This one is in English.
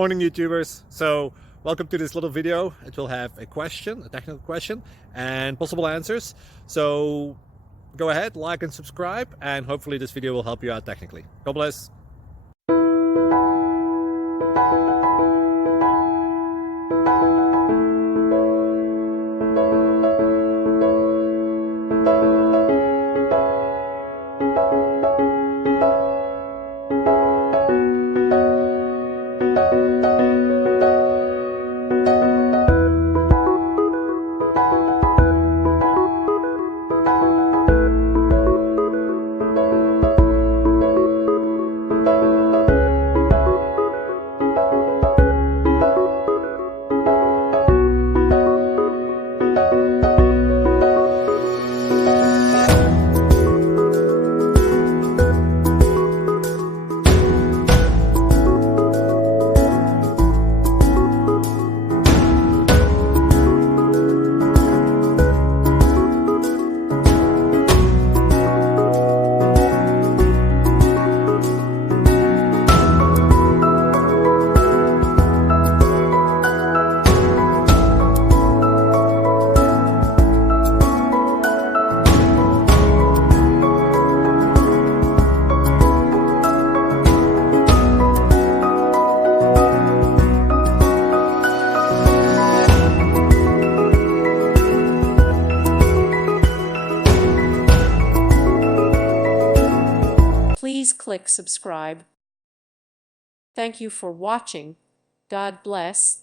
Morning YouTubers. So welcome to this little video. It will have a question, a technical question, and possible answers. So go ahead, like and subscribe, and hopefully this video will help you out technically. God bless. Please click subscribe. Thank you for watching. God bless.